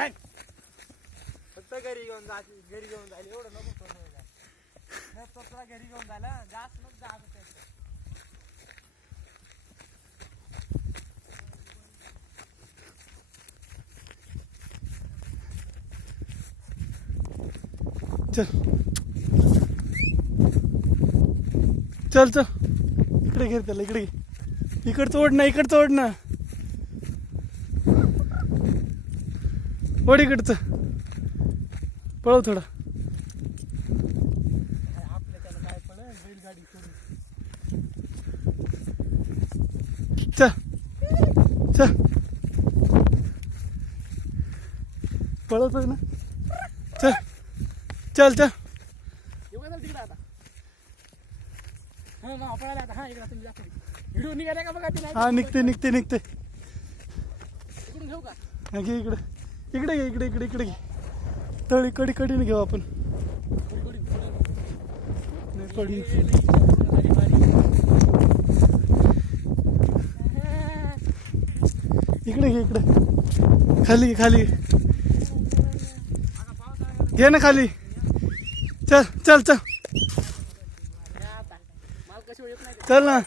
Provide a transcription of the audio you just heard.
फक्त घरी घेऊन जाईल एवढं नको तो तुला घरी घेऊन जायला जास्त नको जा चल चल इकडे घे त्याला इकडे इकडचं ओढ ना इकडचं ओढ ना ओढ इकडचं पळव थोडा आपल्या त्याला काय पळ बैलगाडी करून चल चल पळवतोय ना चल चल चल येऊ का तिकडे आता हा मग आपल्याला आता हा इकडे तुम्ही जातो व्हिडिओ निघाला का बघा ती नाही हा निघते निघते निघते इकडून घेऊ का हा घे इकडे इकडे घे इकडे इकडे इकडे घे तळी कडी कडीने घेऊ आपण नाही पडी इकडे घे इकडे खाली घे खाली घे ना खाली चल चल चल माल कशी येत नाही चल ना